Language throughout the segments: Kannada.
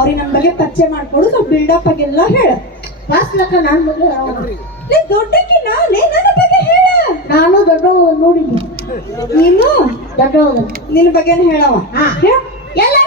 ಅವ್ರಿಗೆ ನಮ್ಮ ಬಗ್ಗೆ ಪರಿಚಯ ಮಾಡ್ಕೊಡು ಸ್ವಲ್ಪ ಬಿಲ್ಡಪ್ ಆಗೆಲ್ಲ ಹೇಳ. ಫಸ್ಟ್ ಲಕ್ಕ ನಾನು ನೀ ದೊಡ್ಡಕ್ಕಿ ನಾನೇ? ನನ್ನ ಬಗ್ಗೆ ಹೇಳ. ನಾನು ದೊಡ್ಡ ನೋಡಿ ನೀನು? ದೊಡ್ಡವನು. ನಿನ್ನ ಬಗ್ಗೆನ ಹೇಳವ. ಹೇಳ್. ಎಲ್ಲರಿಗೂ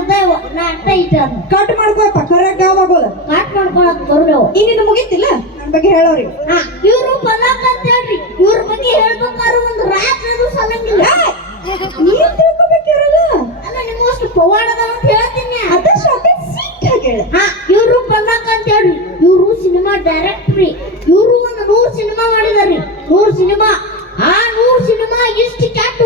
ಅಷ್ಟು ನಾ ಇಟ್ಟ ಕಟ್ ಮಾಡ್ಕೊಪ್ಪ ಕರೆಕ್ಟ್ ಆಗೋದ ಕಟ್ ಮಾಡ್ಕೊಳಕ್ ಬರ್ಲವ ಇನ್ನೇನು ಮುಗಿತಿಲ್ಲ? ನನ್ನ ಬಗ್ಗೆ ಹೇಳೋರಿ ಹಾ ಇವ್ರು ಪಲಾಕ್ ಅಂತ ಹೇಳ್ರಿ. ಇವ್ರ ಬಗ್ಗೆ ಹೇಳ್ಬೇಕಾದ್ರೆ ಒಂದು ರಾತ್ರಿ ಅದು ಸಲಂಗಿಲ್ಲ. ನೀನ್ ತಿಳ್ಕೊಬೇಕಿರಲ್ಲ ಅಲ್ಲ ನಿಮ್ಮಷ್ಟು ಪವಾಡದ ಅಂತ ಹೇಳ್ತೀನಿ ಅದ ಶಾಪೆ ಸೀಟ್ ಹೇಳ. ಹಾ ಇವ್ರು ಪಲಾಕ್ ಅಂತ ಹೇಳ್ರಿ. ಇವ್ರು ಸಿನಿಮಾ ಡೈರೆಕ್ಟ್ರಿ ಇವ್ರು ಒಂದು ನೂರು ಸಿನಿಮಾ ಮಾಡಿದಾರ್ರಿ. ನೂರು ಸಿನಿಮಾ ಆ ನೂರು ಸಿನಿಮಾ ಇಷ್ಟು ಕೆಟ್ಟ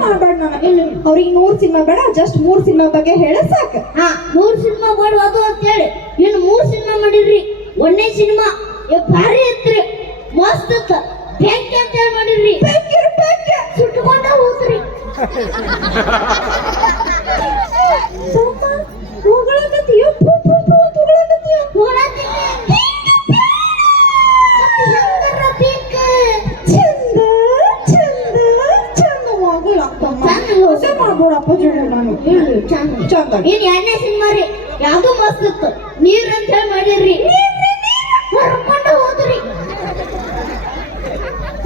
ಮಾಡ್ಬೇಡ ನಾನು ಅವ್ರಿಗೆ ನೂರ್ ಸಿನಿಮಾ ಬೇಡ ಜಸ್ಟ್ ಮೂರ್ ಸಿನಿಮಾ ಬಗ್ಗೆ ಹೇಳ ಸಾಕ. ಹಾ ಮೂರ್ ಸಿನಿಮಾ ಅದು ಅಂತ ಹೇಳಿ ಇನ್ನು ಮೂರ್ ಸಿನಿಮಾ ಮಾಡಿದ್ರಿ ಒಂದನೇ ಸಿನಿಮಾ. ಏ ಭಾರಿ ಇತ್ರಿ ಮಸ್ತ್ ಇತ್ತ ಬೆಂಕಿ ಅಂತ ಹೇಳಿ ಬೆಂಕಿ ಸುಟ್ಕೊಂಡ ಹೊಗಳ. ಅಪ್ಪಾಜಿ ನಾನು ಚಂದ. ಇನ್ ಎರಡನೇ ಸಿನಿಮಾ ರೀ? ಯಾವ್ದು ಮಸ್ತ್. ಇತ್ತು ನೀರ್ ಅಂತ ಹೇಳಿ ಮಾಡಿರ್ರಿ ಹೊರ್ಕೊಂಡ ಹೋದ್ರಿ.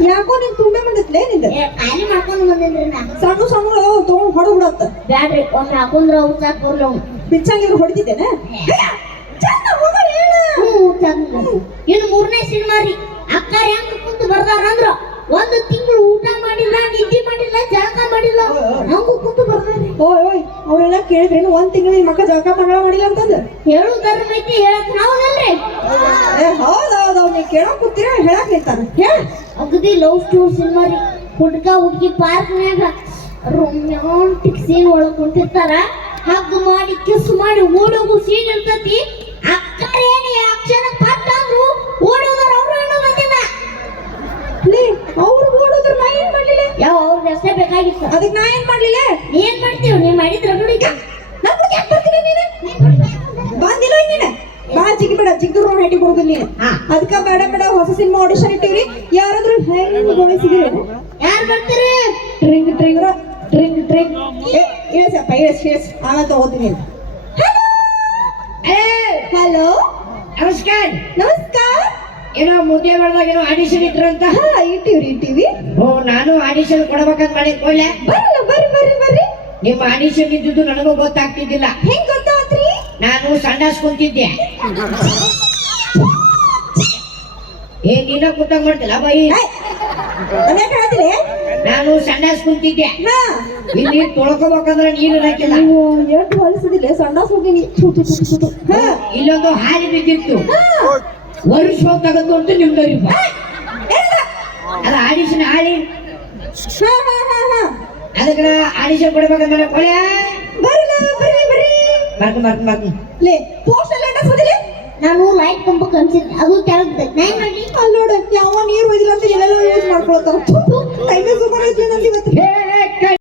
ಯಾಕೋ ನಿನ್ ತುಂಬೆ ಬಂದಿತ್ಲೇ ನಿಂದ? ಖಾಲಿ ಮಾಡ್ಕೊಂಡು ಬಂದಿನ್ರಿ ನಾ. ಸಣ್ಣ ಸಣ್ಣ ತಗೊಂಡ್ ಹೊಡ ಬಿಡತ್ತ. ಬ್ಯಾಡ್ರಿ ಒಮ್ಮೆ ಹಾಕೊಂಡ್ರ ಅವ್ರು ಸಾಕು ಬರ್ಲಿ ಅವ್ನು. ಬಿಚ್ಚಂಗಿರು ಹೊಡಿತಿದ್ದೇನೆ ಚಂದ ಹೊಗಳು ಹೇಳ. ಹ್ಞೂ ಚಂದ. ಇನ್ನು ಮೂರನೇ ಸಿನಿಮಾ ರೀ. ಅಕ್ಕ ಹೆಂಗ್ ಕುಂತು ಬರ್ದಾರ ಅಂದ್ರ ಒಂದು ಮಾಡಿಲ್ಲ? ಹಂಗೂ ಕುಂತು ಬರ್ತಾನೆ ಓಯ್ ಓಯ್. ಅವರೆಲ್ಲ ಕೇಳಿದ್ರೇನು ಒಂದ್ ತಿಂಗಳು ಮಕ್ಕ ಜಳಕ ಮಂಗಳ ಮಾಡಿಲ್ಲ ಅಂತಂದ. ಹೇಳು ಧರ್ಮ ಐತಿ ಹೇಳಕ್ ನಾವದಲ್ರಿ? ಏ ಹೌದೌದು ನೀ ಕೇಳಕ್ ಕೂತೀರ ಹೇಳಕ್ ನಿಂತಾನ. ಹೇಳ ಅಗದಿ ಲವ್ ಸ್ಟೋರಿ ಸಿನಿಮಾ ರೀ. ಹುಡ್ಗ ಹುಡ್ಗಿ ಪಾರ್ಕ್ನ್ಯಾಗ ರೊಮ್ಯಾಂಟಿಕ್ ಸೀನ್ ಒಳಗ್ ಕುಂತಿರ್ತಾರ? ಹಗ್ ಮಾಡಿ ಕಿಸ್ ಮಾಡಿ ಓಡೋಗು ಸೀನ್ ಇರ್ತತಿ. ಅಕ್ಕರೇನಿ ಅಕ್ಷರ ಕಟ್ ಅಂದ್ರು ಅವ್ರು ಅನ್ನೋದಿಲ್ಲ ಲೇ ಅವ್ರು ಓಡೋದ್ರ ನಾ ಏನ್ ಮಾಡ್ಲಿಲ್ಲ ಯಾವ ಅವ್ರಿಗೆ ಅಷ್ಟೇ ಬೇಕಾಗಿತ್ತು ಅದಕ್ಕೆ ನಾ ಏನ್ ಮಾಡ್ಲಿಲ್ಲ? ನೀ ಏನ್ ಮಾಡ್ತೀವಿ ನೀ ಮಾಡಿದ್ರ ನೋಡಿ ಬಂದಿಲ್ಲ ನೀನು? ಬಾ ಜಿಗಿ ಬೇಡ ಜಿಗ್ದು ಹೆಟ್ಟಿ ಕೊಡುದಿಲ್ಲ ನೀನು. ಹಾ. ಅದಕ್ಕ ಬೇಡ ಬೇಡ ಹೊಸ ಸಿನಿಮಾ ಆಡಿಷನ್ ಇಟ್ಟಿವ್ರಿ. ಯಾರಾದ್ರೂ ಹೆಂಗ್ ಗಮನಿಸಿದ್ರಿ ಯಾರು ಬರ್ತಾರೆ? ಟ್ರಿಂಗ್ ಟ್ರಿಂಗ್. ಟ್ರಿಂಗ್ ಟ್ರಿಂಗ್. ಇಳಿಸಪ್ಪ ಇಳಿಸ್ ಇಳಿಸ್. ಆಮೇಲೆ ತಗೋತೀನಿ ಹಲೋ. ನಮಸ್ಕಾರ. ನಮಸ್ಕಾರ. ಏನೋ ಮುದ್ದೆ ಮಾಡಿದಾಗ ಏನೋ ಆಡಿಷನ್ ಇಟ್ರಂತ? ಹಾ ಇಟ್ಟಿವ್ರಿ ಇಟ್ಟಿವಿ. ಓ ನಾನು ಆಡಿಷನ್ ಕೊಡ್ಬೇಕಂತ ಮಾಡಿ ಕೊಡ್ಲೆ? ಬರಲ್ಲ ಬರ್ರಿ ಬರ್ರಿ ಬರ್ರಿ. ನಿಮ್ಮ ಆಡಿಷನ್ ಇದ್ದಿದ್ದು ನನಗೂ ಗೊತ್ತಾಗ್ತಿದ್ದಿಲ್ಲ. ಹೆಂಗ್ ಗೊತ್ತಾತ್ರಿ? ನಾನು ಸಂಡಾಸ್ ಕುಂತಿದ್ದೆ. ಏ ನೀನ ಕೂತಾಗ ಮಾಡ್ತಿಲ್ಲ ಬಾಯಿ ನಾನು ಸಂಡಾಸ್ ಕುಂತಿದ್ದೆ. ಹಾ. ಇಲ್ಲಿ ತೊಳ್ಕೊಬೇಕಂದ್ರೆ ನೀರು ಹಾಕಿಲ್ಲ. ಸಂಡಾಸ್ ಎಷ್ಟು ಹೊಲಿಸಿದಿಲ್ಲ ಸಣ್ಣ ಹೋಗಿನಿ ಥು, ಥು, ಥು, ಥು, ಥು. ಹಾ. ಇಲ್ಲೊಂದು ಹಾಲಿ ಬಿದ್ದಿತ್ತು. ವರ್ಷ ತಗೊಂಡು ಅಂತ ನಿಮ್ದರಿಪ್ಪ ಅದ ಆಡಿಷನ್ ಆಡಿ ಅದಕ್ಕೆ ಆಡಿಷನ್ ಕೊಡ್ಬೇಕಂದ್ರೆ ಕೊಳೆ ಬರಲ್ಲ ಬರ್ರಿ ಬರ್ರಿ ಬರ್ಕ ಬರ್ಕ ಬರ್ಕ ಲೇ ಪೋಸ್ಟ್ ಎಲ್ಲ ಸದಿಲೆ ನಾನು ಲೈಟ್ ಕಂಬ ಕನ್ಸಿದ್ದೆ ಅದು ಕೆಳಗ್ತೈತೆ ನಾ ಏನ್